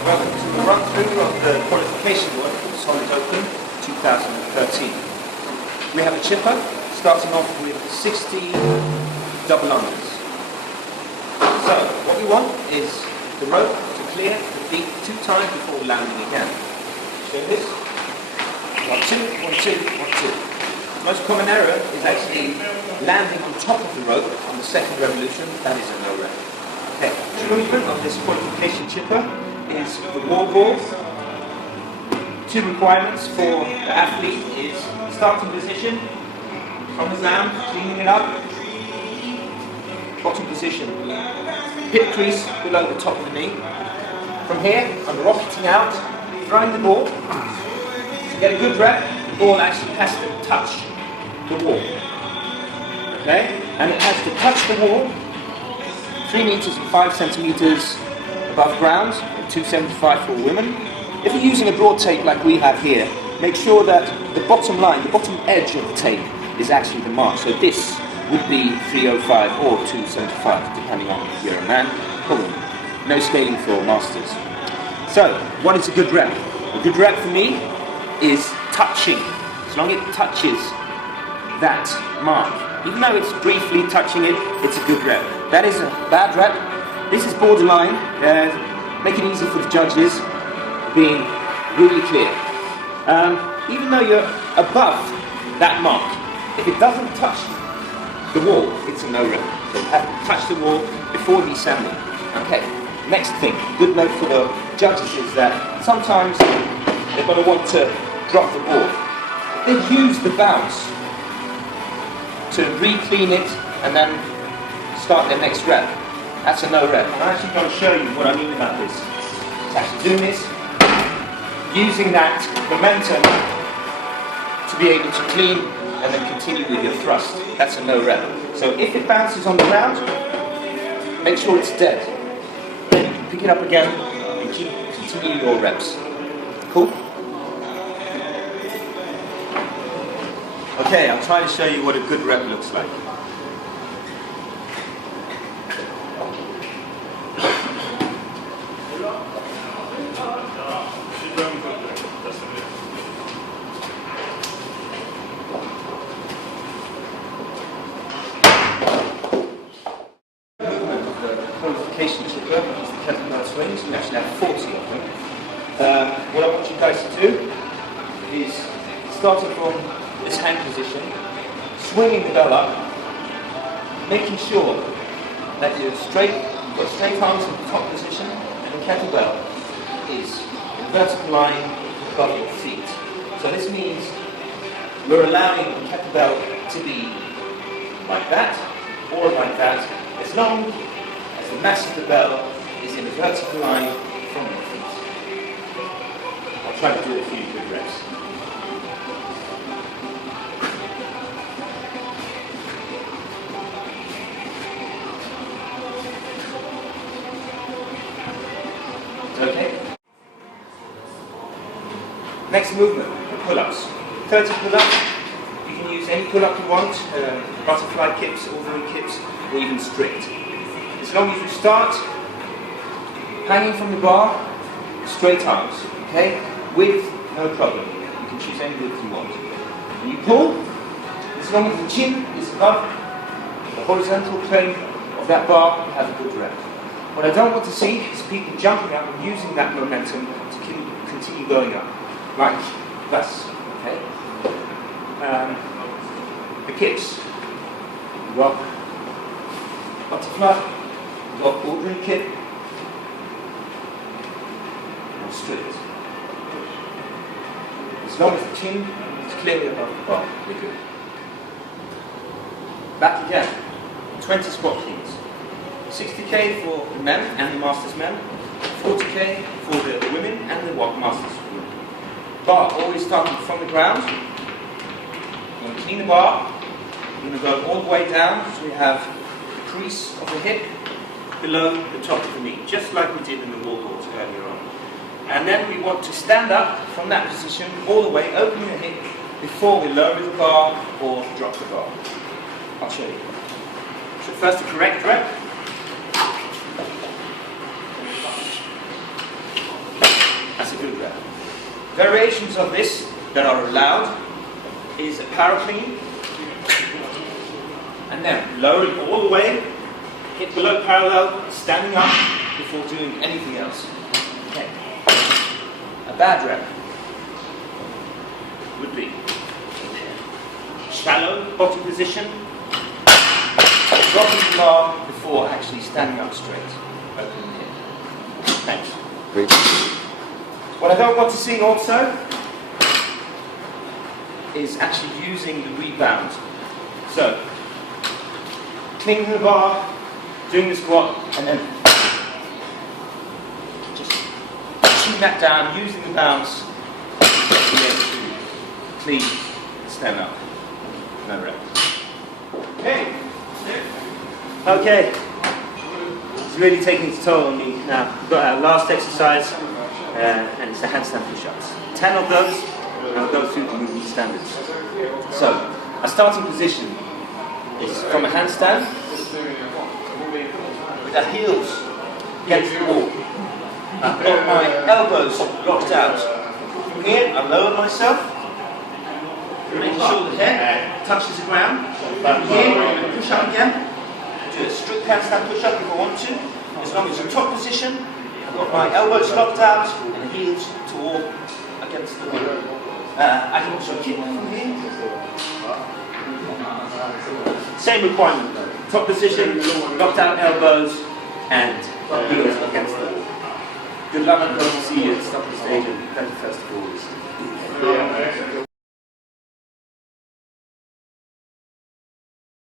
Welcome to the run-through of the qualification work for Solid Open 2013. We have a chipper starting off with 60 double unders. So, what we want is the rope to clear the feet 2 times before landing again. Show this. 1, 2, 1, 2, 1, 2. The most common error is actually landing on top of the rope on the second revolution. That is a no rep. Okay, the movement of this qualification chipper is the wall ball. 2 requirements for the athlete is starting position from the ground, cleaning it up. Bottom position, hip crease below the top of the knee. From here, I'm rocketing out, throwing the ball. To get a good rep, the ball actually has to touch the wall. Okay? And it has to touch the wall 3 meters and 5 centimeters above ground, and 275 for women. If you're using a broad tape like we have here, make sure that the bottom line, the bottom edge of the tape is actually the mark. So this would be 305 or 275, depending on if you're a man or woman. No scaling for masters. So, what is a good rep? A good rep for me is touching. As long as it touches that mark. Even though it's briefly touching it, it's a good rep. That is a bad rep. This is borderline. Make it easy for the judges, being really clear. Even though you're above that mark, if it doesn't touch the wall, it's a no rep. So you have to touch the wall before descending. Okay, next thing, good note for the judges is that sometimes they're going to want to drop the ball. They use the bounce to re-clean it and then start their next rep. That's a no rep. I'm actually going to show you what I mean about this. It's actually doing this, using that momentum to be able to clean and then continue with your thrust. That's a no rep. So if it bounces on the ground, make sure it's dead. Then you can pick it up again and continue your reps. Cool? Okay, I'll try to show you what a good rep looks like. Qualification chipper is the kettlebell swings. We actually have 40 of them. What I want you guys to do is, starting from this hand position, swinging the bell up, making sure that you've got straight arms in the top position, and the kettlebell is in vertical line above your feet. So this means we're allowing the kettlebell to be like that, or like that, as long as the mass of the bell is in a vertical line from your feet. I'll try to do a few good reps. Okay. Next movement, the pull-ups. 30 pull-ups. You can use any pull-up you want, butterfly kips, ordinary kips, or even strict. As long as you start hanging from the bar, straight arms, okay? Width, no problem. You can choose any width you want. When you pull, as long as the chin is above the horizontal plane of that bar, you have a good rep. What I don't want to see is people jumping up and using that momentum to continue going up, like thus, okay? The kips, rock, butterfly, rock, ordinary kip, and straight. As long as the chin is clearly above the bar, we're good. Back again, 20 squat cleans. 60k for the men and the masters men, 40k for the women and the masters women. Bar always starting from the ground. You're going to clean the bar. You're going to go all the way down so we have the crease of the hip below the top of the knee, just like we did in the wall balls earlier on. And then we want to stand up from that position all the way, opening the hip before we lower the bar or drop the bar. I'll show you. So first, the correct rep. variations of this that are allowed is a power clean, and then lowering all the way, hit below parallel, standing up before doing anything else. Okay. A bad rep would be shallow bottom position, dropping the bar before actually standing up straight. Open the hip. Thanks. Great. What I don't want to see also is actually using the rebound. So, cleaning the bar, doing the squat, and then just pushing that down, using the bounce to be able to clean, stand up. No rep. Okay. Okay. It's really taking its toll on me now. We've got our last exercise, and it's the handstand push-ups. 10 of those, and I'll go through the movement standards. So, our starting position is from a handstand, with our heels against the wall. I've got my elbows locked out. From here, I lower myself, making sure the head touches the ground. From here, push up again. Do a strict handstand push-up if I want to. As long as you're top position, I've got my elbows locked out and the heels toward against the wall. I can also kick from here. Same requirement though. Top position, locked out elbows, and heels against the wall. Good luck and hope to see you at the top of the stage and 31st of August.